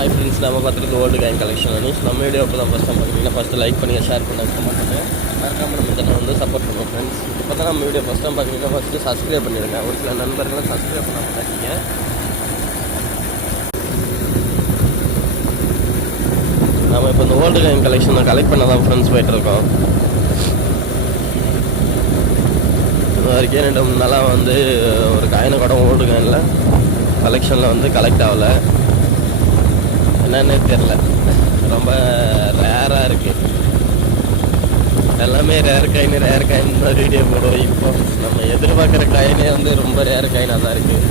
Hi friends, நம்ம பார்த்துட்டு old gang collection news. நம்ம வீடியோ இப்போ தான் ஃபஸ்ட் டைம் பார்க்குறீங்கன்னா ஃபஸ்ட்டு லைக் பண்ணுங்கள், ஷேர் பண்ணுங்கள், கமெண்ட் பண்ணுங்கள். மறக்காமல் நம்ம சேனல் வந்து சப்போர்ட் பண்ணுவோம் ஃப்ரெண்ட்ஸ். இப்போ தான் நம்ம வீடியோ ஃபஸ்ட் டைம் பார்க்குறீங்கன்னா ஃபஸ்ட்டு சப்ஸ்கிரைப் பண்ணிடுங்க. ஒரு சில நண்பர்களும் சப்ஸ்கிரைப் பண்ண மாட்டாங்க. நம்ம இப்போ இந்த ஓல்டு கேங் கலெக்ஷனை கலெக்ட் பண்ண தான் ஃப்ரெண்ட்ஸ் போய்ட்டுருக்கோம். இது வரைக்கும் 2-3 நாளாக வந்து ஒரு காயினை கூட ஓல்டு கேங்கில் கலெக்ஷனில் வந்து கலெக்ட் ஆகலை. என்னன்னே தெரில, ரொம்ப ரேராக இருக்குது. எல்லாமே ரேர் காயின் தான் வீடியோ போடுவோம். இப்போ நம்ம எதிர்பார்க்குற காயினே வந்து ரொம்ப ரேர் காயினாக தான் இருக்குது.